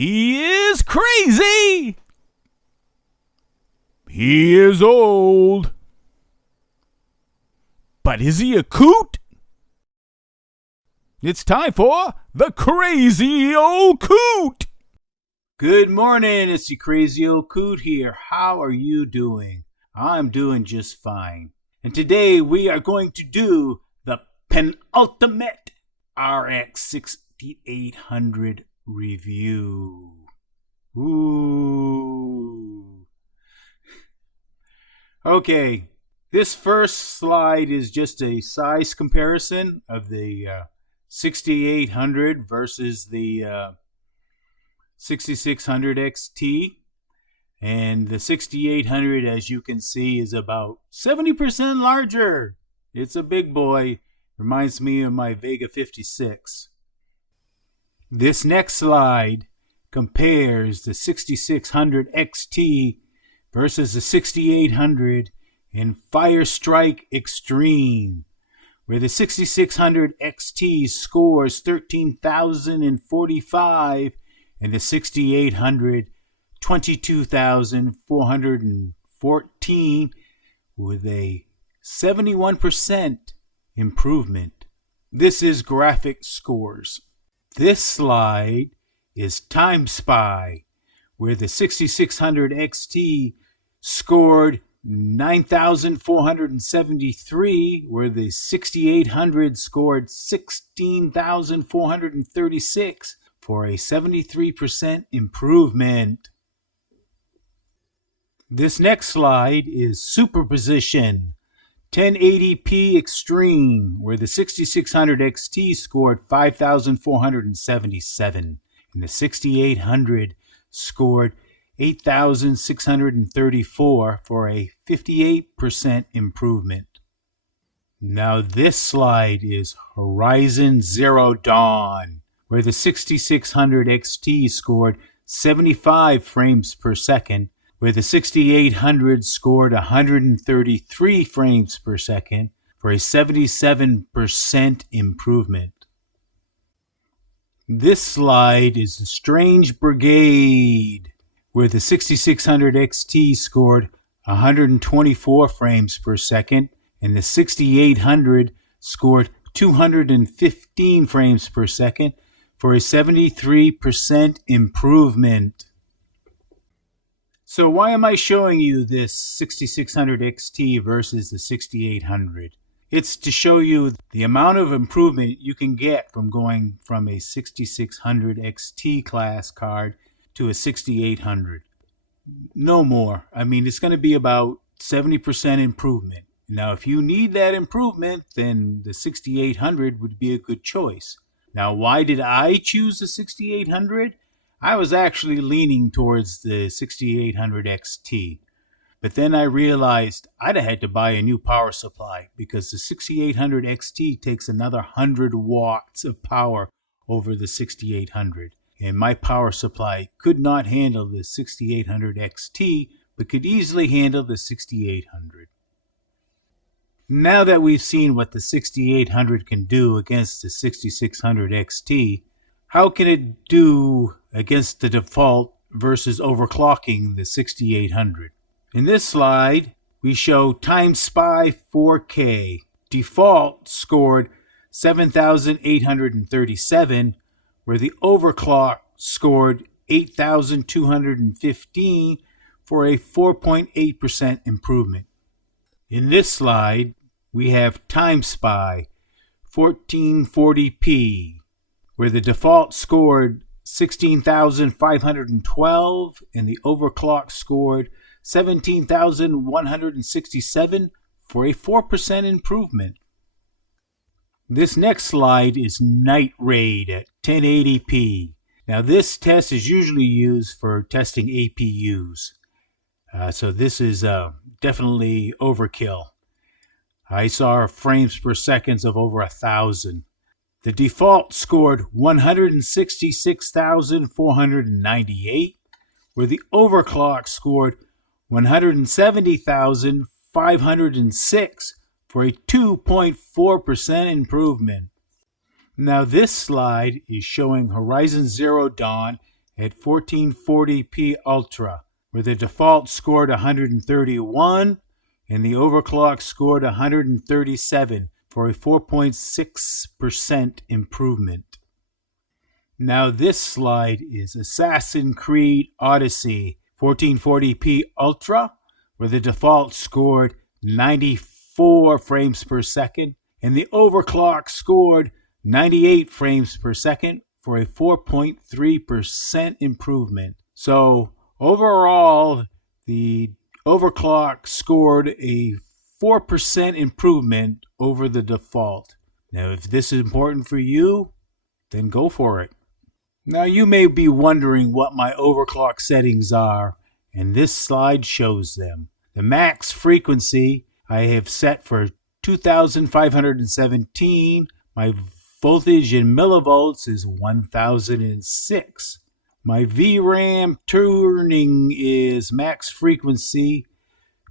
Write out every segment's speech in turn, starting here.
He is crazy. He is old. But is he a coot? It's time for the Crazy Old Coot. Good morning, it's the Crazy Old Coot here. How are you doing? I'm doing just fine. And today we are going to do the Penultimate RX 6800 review. Ooh. Okay, this first slide is just a size comparison of the 6800 versus the 6600 XT. And the 6800, as you can see, is about 70% larger. It's a big boy. Reminds me of my Vega 56. This next slide compares the 6600 XT versus the 6800 in Fire Strike Extreme, where the 6600 XT scores 13,045 and the 6800 22,414 with a 71% improvement. This is graphic scores. This slide is Time Spy, where the 6600 XT scored 9,473, where the 6800 scored 16,436 for a 73% improvement. This next slide is Superposition 1080p Extreme, where the 6600 XT scored 5,477 and the 6800 scored 8,634 for a 58% improvement. Now this slide is Horizon Zero Dawn, where the 6600 XT scored 75 frames per second, where the 6800 scored 133 frames per second for a 77% improvement. This slide is the Strange Brigade, where the 6600 XT scored 124 frames per second and the 6800 scored 215 frames per second for a 73% improvement. So why am I showing you this 6600 XT versus the 6800? It's to show you the amount of improvement you can get from going from a 6600 XT class card to a 6800. No more. I mean, it's going to be about 70% improvement. Now, if you need that improvement, then the 6800 would be a good choice. Now, why did I choose the 6800? I was actually leaning towards the 6800 XT. But then I realized I'd have had to buy a new power supply because the 6800 XT takes another 100 watts of power over the 6800. And my power supply could not handle the 6800 XT, but could easily handle the 6800. Now that we've seen what the 6800 can do against the 6600 XT, how can it do against the default versus overclocking the 6800? In this slide, we show Time Spy 4K. Default scored 7,837, where the overclock scored 8,215 for a 4.8% improvement. In this slide, we have Time Spy 1440p, where the default scored 16,512 and the overclock scored 17,167 for a 4% improvement. This next slide is Night Raid at 1080p. Now this test is usually used for testing APUs. So this is definitely overkill. I saw frames per second of over 1,000. The default scored 166,498, where the overclock scored 170,506 for a 2.4% improvement. Now this slide is showing Horizon Zero Dawn at 1440p Ultra, where the default scored 131 and the overclock scored 137 for a 4.6% improvement. Now this slide is Assassin's Creed Odyssey 1440p Ultra, where the default scored 94 frames per second and the overclock scored 98 frames per second for a 4.3% improvement. So overall, the overclock scored a 4% improvement over the default. Now, if this is important for you, then go for it. Now, you may be wondering what my overclock settings are, and this slide shows them. The max frequency I have set for 2517. My voltage in millivolts is 1006. My VRAM tuning is max frequency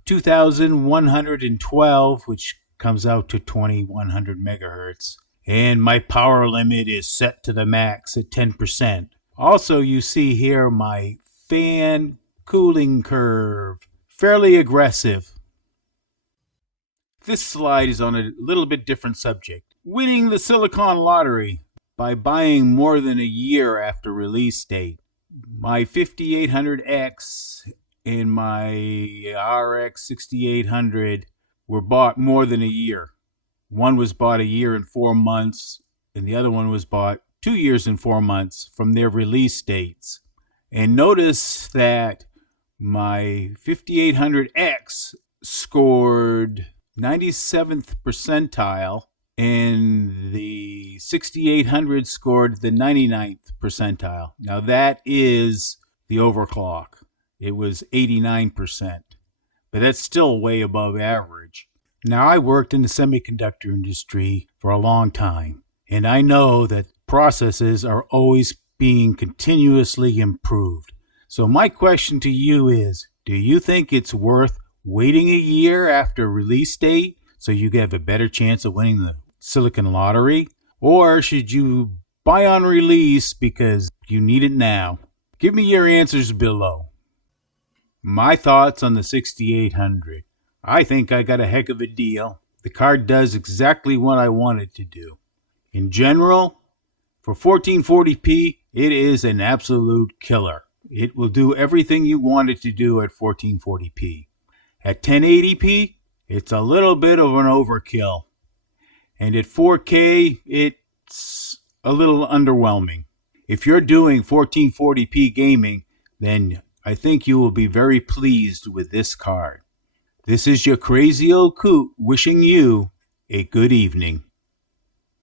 2112, which comes out to 2100 megahertz. And my power limit is set to the max at 10%. Also, you see here my fan cooling curve, fairly aggressive. This slide is on a little bit different subject. Winning the Silicon Lottery by buying more than a year after release date. My 5800X and my RX 6800 were bought more than a year. One was bought a year and 4 months, and the other one was bought 2 years and 4 months from their release dates. And notice that my 5800X scored 97th percentile, and the 6800 scored the 99th percentile. Now that is the overclock. It was 89%, but that's still way above average. Now, I worked in the semiconductor industry for a long time, and I know that processes are always being continuously improved. So my question to you is, do you think it's worth waiting a year after release date so you have a better chance of winning the Silicon Lottery? Or should you buy on release because you need it now? Give me your answers below. My thoughts on the 6800. I think I got a heck of a deal. The card does exactly what I want it to do. In general, for 1440p, it is an absolute killer. It will do everything you want it to do at 1440p. At 1080p, it's a little bit of an overkill. And at 4K, it's a little underwhelming. If you're doing 1440p gaming, then I think you will be very pleased with this card. This is your crazy old coot wishing you a good evening.